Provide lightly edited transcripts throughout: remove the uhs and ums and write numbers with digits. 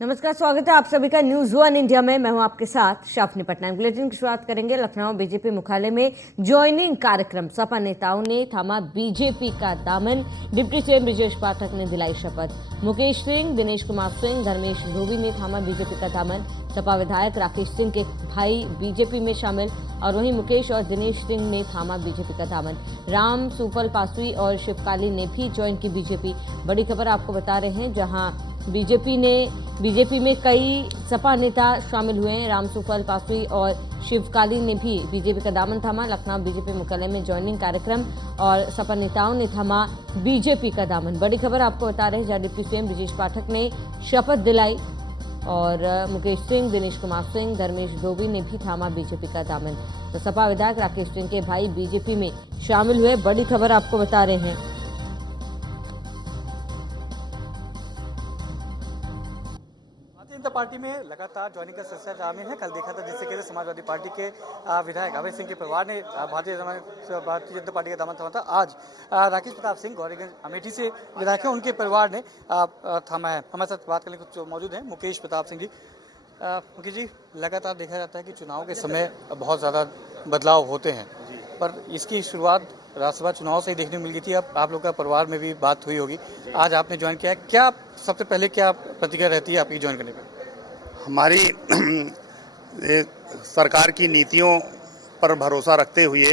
नमस्कार, स्वागत है आप सभी का न्यूज वन इंडिया में। मैं हूं आपके साथ शाफनी पटना। बुलेटिन की शुरुआत करेंगे लखनऊ बीजेपी मुख्यालय में ज्वाइनिंग कार्यक्रम। सपा नेताओं ने थामा बीजेपी का दामन। डिप्टी सीएम ब्रजेश पाठक ने दिलाई शपथ। मुकेश सिंह, दिनेश कुमार सिंह, धर्मेश धोबी ने थामा बीजेपी का दामन। सपा विधायक राकेश सिंह के भाई बीजेपी में शामिल और वहीं मुकेश और दिनेश सिंह ने थामा बीजेपी का दामन। राम सुफल पासवी और शिवकाली ने भी ज्वाइन की बीजेपी। बड़ी खबर आपको बता रहे हैं, जहां बीजेपी में कई सपा नेता शामिल हुए हैं। राम सुफल पासवी और शिवकाली ने भी बीजेपी का दामन थामा। लखनऊ बीजेपी मुख्यालय में ज्वाइनिंग कार्यक्रम और सपा नेताओं ने थामा बीजेपी का दामन। बड़ी खबर आपको बता रहे हैं, जहां डिप्टी सीएम ब्रजेश पाठक ने शपथ दिलाई और मुकेश सिंह, दिनेश कुमार सिंह, धर्मेश धोबी ने भी थामा बीजेपी का दामन। तो सपा विधायक राकेश सिंह के भाई बीजेपी में शामिल हुए। बड़ी खबर आपको बता रहे हैं। पार्टी में लगातार ज्वाइनिंग का सिलसिला जारी है। कल देखा था जिससे कहते समाजवादी पार्टी के विधायक अभय सिंह के परिवार ने भारतीय जनता पार्टी का दामन थामा था। आज राकेश प्रताप सिंह गौरीगंज अमेठी से विधायक हैं, उनके परिवार ने थामा है। हमारे साथ बात करने कुछ मौजूद हैं मुकेश प्रताप सिंह जी। मुकेश जी, लगातार देखा जाता है कि चुनाव के समय बहुत ज़्यादा बदलाव होते हैं, पर इसकी शुरुआत राज्यसभा चुनाव से ही देखने को मिल गई थी। अब आप लोग का परिवार में भी बात हुई होगी, आज आपने ज्वाइन किया है, क्या सबसे पहले क्या प्रतिक्रिया रहती है आपकी ज्वाइन करने पर? हमारी सरकार की नीतियों पर भरोसा रखते हुए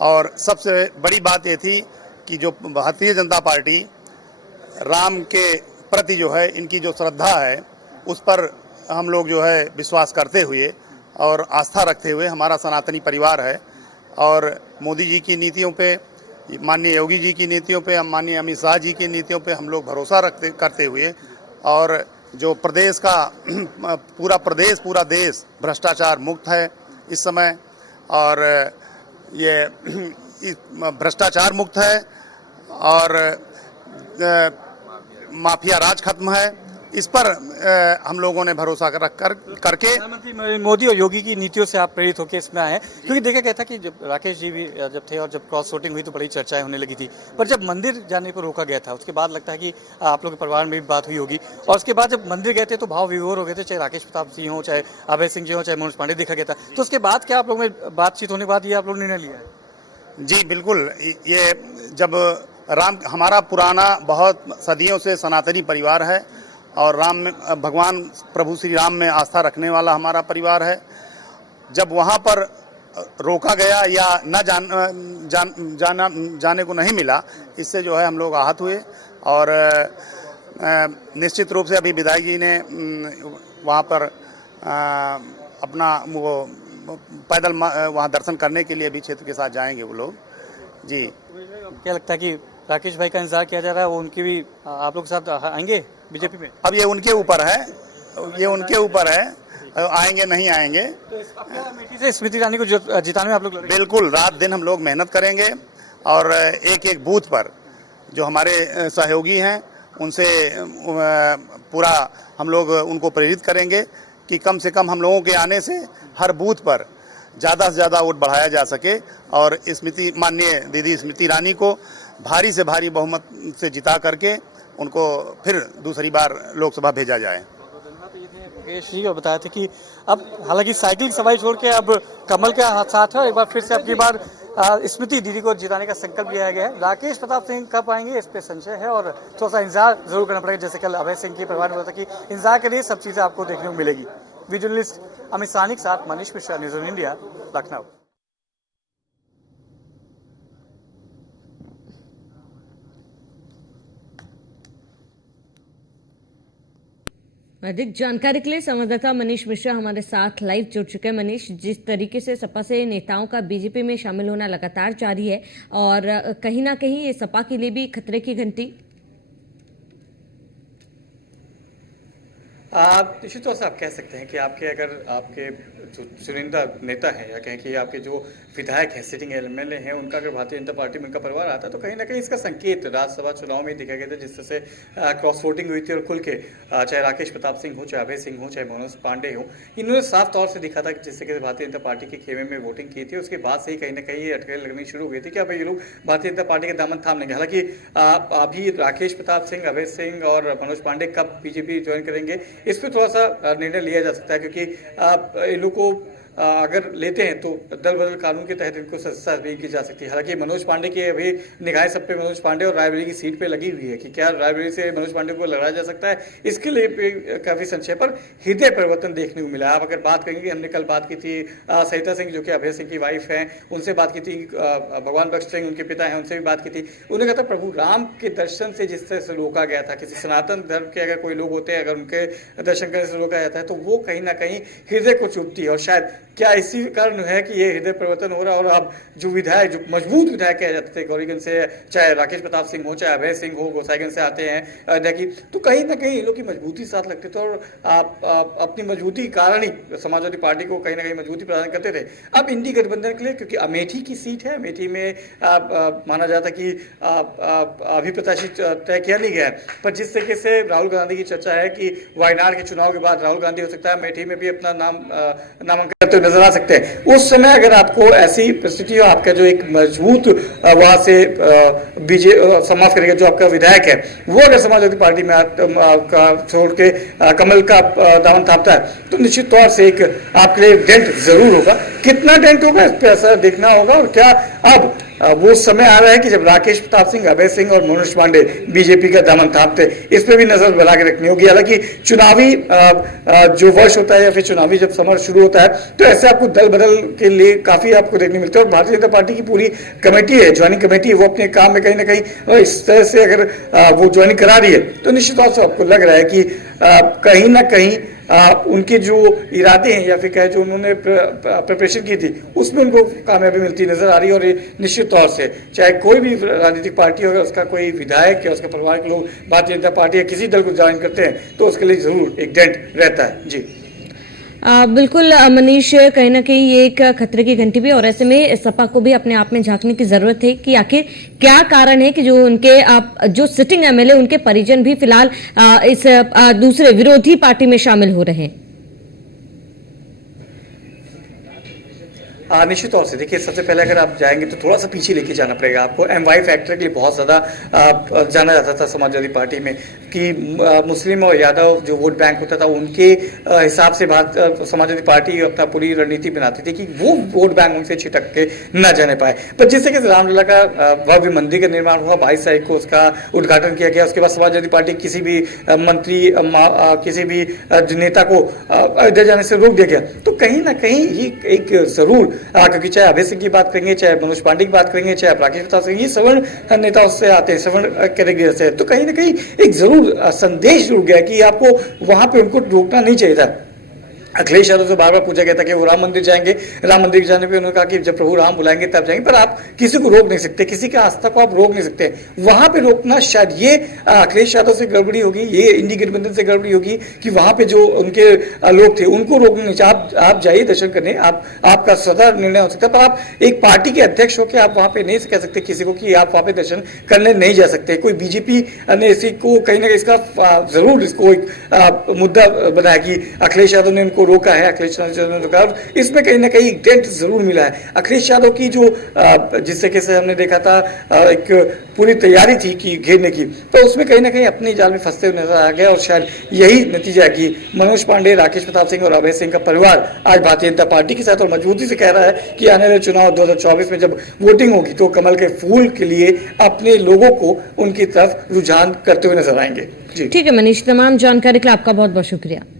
और सबसे बड़ी बात ये थी कि जो भारतीय जनता पार्टी राम के प्रति जो है इनकी जो श्रद्धा है उस पर हम लोग जो है विश्वास करते हुए और आस्था रखते हुए, हमारा सनातनी परिवार है और मोदी जी की नीतियों पे, माननीय योगी जी की नीतियों पे, माननीय अमित शाह जी की नीतियों पे हम लोग भरोसा करते हुए और जो प्रदेश का पूरा देश भ्रष्टाचार मुक्त है इस समय और ये भ्रष्टाचार मुक्त है और माफिया राज खत्म है, इस पर हम लोगों ने भरोसा करके प्रधानमंत्री मोदी और योगी की नीतियों से आप प्रेरित होकर इसमें आए हैं। क्योंकि देखा गया था कि जब राकेश जी भी जब थे और जब क्रॉस वोटिंग हुई तो बड़ी चर्चाएं होने लगी थी, पर जब मंदिर जाने पर रोका गया था उसके बाद लगता है कि आप लोग के परिवार में भी बात हुई होगी और उसके बाद जब मंदिर गए थे तो भाव विभोर हो गए थे, चाहे राकेश प्रताप सिंह हो, चाहे अभय सिंह जी हो, चाहे मनोज पांडे देखा गया था। तो उसके बाद क्या आप लोग में बातचीत होने के बाद ये आप लोग निर्णय लिया है? जी बिल्कुल, ये जब हमारा पुराना बहुत सदियों से सनातनी परिवार है और भगवान प्रभु श्री राम में आस्था रखने वाला हमारा परिवार है। जब वहाँ पर रोका गया या न जाने को नहीं मिला, इससे जो है हम लोग आहत हुए और निश्चित रूप से अभी विधायक जी ने वहाँ पर अपना वो पैदल वहाँ दर्शन करने के लिए भी क्षेत्र के साथ जाएंगे वो लोग। जी, क्या लगता है कि राकेश भाई का इंतजार किया जा रहा है, वो उनकी भी आप लोग साथ आएंगे बीजेपी में? अब ये उनके ऊपर है, आएंगे नहीं आएंगे। तो अमेठी से स्मृति ईरानी को जिताने में आप लोग बिल्कुल रात दिन हम लोग मेहनत करेंगे और एक एक बूथ पर जो हमारे सहयोगी हैं उनसे पूरा हम लोग उनको प्रेरित करेंगे कि कम से कम हम लोगों के आने से हर बूथ पर ज़्यादा से ज़्यादा वोट बढ़ाया जा सके और माननीय दीदी स्मृति ईरानी को भारी से भारी बहुमत से जिता करके उनको फिर दूसरी बार लोकसभा भेजा जाए। मुकेश जी और बताया था कि अब हालांकि साइकिल की सवारी छोड़ के अब कमल के साथ है और एक बार फिर से अब की बार स्मृति दीदी को जिताने का संकल्प लिया गया है। राकेश प्रताप सिंह कब आएंगे इस पे संशय है और थोड़ा सा इंतजार जरूर करना पड़ेगा। जैसे कल अभय सिंह के परिवार ने बताया कि इंतजार के लिए सब चीज़ें आपको देखने को मिलेगी। वीडियो जर्नलिस्ट अमित साहनी के साथ Manish Mishra, news one India, Lucknow. अधिक जानकारी के लिए संवाददाता मनीष मिश्रा हमारे साथ लाइव जुड़ चुके हैं। मनीष, जिस तरीके से सपा से नेताओं का बीजेपी में शामिल होना लगातार जारी है और कहीं ना कहीं ये सपा के लिए भी खतरे की घंटी। निश्चित तौर से आप कह सकते हैं कि आपके जो चुनिंदा नेता हैं या कहें कि आपके जो विधायक हैं, सिटिंग एमएलए हैं, उनका अगर भारतीय जनता पार्टी में उनका परिवार आता है तो कहीं ना कहीं इसका संकेत राज्यसभा चुनाव में देखा गया था, जिस तरह से क्रॉस वोटिंग हुई थी और खुल के चाहे राकेश प्रताप सिंह हो, चाहे अभय सिंह हो, चाहे मनोज पांडे हो, इन्होंने साफ तौर से दिखा था कि जिससे कि भारतीय जनता पार्टी के खेमे में वोटिंग की थी। उसके बाद से ही कहीं ना कहीं ये अटकलें लगनी शुरू हुई थी कि अब ये लोग भारतीय जनता पार्टी के दामन थाम लेंगे। हालांकि अभी राकेश प्रताप सिंह, अभय सिंह और मनोज पांडे कब बीजेपी ज्वाइन करेंगे इस पर थोड़ा सा निर्णय लिया जा सकता है, क्योंकि इन लोग को अगर लेते हैं तो दल बदल कानून के तहत इनको सजा भी की जा सकती है। हालांकि मनोज पांडे की अभी निगाहें सब पे मनोज पांडे और रायबरेली की सीट पे लगी हुई है कि क्या रायबरेली से मनोज पांडे को लड़ाया जा सकता है, इसके लिए काफी संशय पर हृदय परिवर्तन देखने को मिला। आप अगर बात करेंगे, हमने कल बात की थी सरिता सिंह जो कि अभय सिंह की वाइफ हैं, उनसे बात की थी, भगवान बख्श सिंह उनके पिता हैं, उनसे भी बात की थी। उन्होंने कहा था प्रभु राम के दर्शन से जिस तरह से रोका गया था, किसी सनातन धर्म के अगर कोई लोग होते हैं, अगर उनके दर्शन करने से रोका जाता है तो वो कहीं ना कहीं हृदय को चुभती है। और शायद क्या इसी कारण है कि ये हृदय परिवर्तन हो रहा है। और अब जो विधायक, जो मजबूत विधायक कहे जाते थे गौरीगंज से, चाहे राकेश प्रताप सिंह हो, चाहे अभय सिंह हो, गोसाईगंज से आते हैं अयोध्या की, तो कहीं ना कहीं इन लोग की मजबूती साथ लगते थे और अपनी मजबूती कारण ही समाजवादी पार्टी को कहीं ना कहीं मजबूती प्रदान करते थे। अब इंडी गठबंधन के लिए, क्योंकि अमेठी की सीट है, अमेठी में माना जाता कि अभी प्रत्याशी तय किया नहीं गया है, पर जिस तरीके से राहुल गांधी की चर्चा है कि वायनाड के चुनाव के बाद राहुल गांधी हो सकता है अमेठी में भी अपना नामांकन करते नजर आ सकते हैं। उस समय अगर आपको ऐसी परिस्थिति हो, आपका जो एक मजबूत वहां से समाज करेगा जो आपका विधायक है, वो अगर समाजवादी पार्टी में छोड़ के कमल का दामन थापता है तो निश्चित तौर से एक आपके लिए डेंट जरूर होगा। कितना डेंट होगा इस पर ऐसा देखना होगा। और क्या अब वो समय आ रहा है कि जब राकेश प्रताप सिंह, अभय सिंह और मनोज पांडे बीजेपी का दामन थापते, इस पर भी नजर बना के रखनी होगी। हालांकि चुनावी जो वर्ष होता है या फिर चुनावी जब समर शुरू होता है तो ऐसे आपको दल बदल के लिए काफी आपको देखने मिलते हैं। और भारतीय जनता पार्टी की पूरी कमेटी है, ज्वाइनिंग कमेटी है, वो अपने काम में कहीं ना कहीं इस तरह से अगर वो ज्वाइनिंग करा रही है तो निश्चित तौर से आपको लग रहा है कि कहीं ना कहीं उनके जो इरादे हैं या फिर कहे जो उन्होंने प्रिपरेशन की थी उसमें उनको कामयाबी मिलती नजर आ रही है। और ये निश्चित तौर से चाहे कोई भी राजनीतिक पार्टी होगा, उसका कोई विधायक या उसके परिवार के लोग भारतीय जनता पार्टी या किसी दल को ज्वाइन करते हैं तो उसके लिए जरूर एक डेंट रहता है। जी बिल्कुल मनीष, कहीं ना कहीं ये एक खतरे की घंटी भी, और ऐसे में सपा को भी अपने आप में झांकने की जरूरत है कि आखिर क्या कारण है कि जो उनके जो सिटिंग एमएलए, उनके परिजन भी फिलहाल इस दूसरे विरोधी पार्टी में शामिल हो रहे हैं। निश्चित तौर से देखिए, सबसे पहले अगर आप जाएंगे तो थोड़ा सा पीछे लेके जाना पड़ेगा आपको। एमवाई फैक्टर के लिए बहुत ज़्यादा जाना जाता था समाजवादी पार्टी में कि मुस्लिम और यादव जो वोट बैंक होता था उनके हिसाब से समाजवादी पार्टी अपना पूरी रणनीति बनाती थी कि वो वोट बैंक उनसे छिटक के न जाने पाए। पर जिस तरीके से रामलला का भव्य मंदिर का निर्माण हुआ, 22 तारीख को उसका उद्घाटन किया गया, उसके बाद समाजवादी पार्टी किसी भी मंत्री किसी भी नेता को अयोध्या जाने से रोक दिया गया। तो कहीं ना कहीं ये एक जरूर, क्योंकि चाहे अभय सिंह की बात करेंगे, चाहे मनोज पांडे की बात करेंगे, चाहे राकेश प्रताप सिंह, ये सवर्ण नेताओं से आते हैं, सवर्ण कैटेगरी से, तो कहीं ना कहीं एक जरूर संदेश जुड़ गया कि आपको वहां पे उनको रोकना नहीं चाहिए था। अखिलेश यादव से बार बार पूछा गया था कि वो राम मंदिर जाएंगे, राम मंदिर जाने पे उन्होंने कहा कि जब प्रभु राम बुलाएंगे तब जाएंगे, पर आप किसी को रोक नहीं सकते, किसी की आस्था को आप रोक नहीं सकते। वहां पे रोकना शायद ये अखिलेश यादव से गड़बड़ी होगी, ये इंडी गठबंधन से गड़बड़ी होगी कि वहां पे जो उनके लोग थे उनको रोकना नहीं चाहिए। आप जाइए दर्शन करने, आपका स्वतः निर्णय हो सकता है, पर आप एक पार्टी के अध्यक्ष होकर आप वहां पे नहीं कह सकते किसी को कि आप वहां पे दर्शन करने नहीं जा सकते। कोई बीजेपी ने इसी को कहीं ना कहीं इसका जरूर इसको एक मुद्दा बनाया कि अखिलेश यादव ने उनको रोका है, अखिलेश यादव ने रोका, और इसमें कहीं ना कहीं डेंट जरूर मिला है। अखिलेश यादव की जो जिस तरीके से हमने देखा था एक पूरी तैयारी थी कि घेरने की, तो उसमें कहीं ना कहीं अपने जाल में फंसते हुए नजर आ गया। और शायद यही नतीजा है कि मनोज पांडे, राकेश प्रताप सिंह और अभय सिंह का परिवार आज भारतीय जनता पार्टी के साथ और मजबूती से कह रहा है कि आने वाले चुनाव 2024 में जब वोटिंग होगी तो कमल के फूल के लिए अपने लोगों को उनकी तरफ रुझान करते हुए नजर आएंगे। जी ठीक है मनीष, तमाम जानकारी के लिए आपका बहुत बहुत शुक्रिया।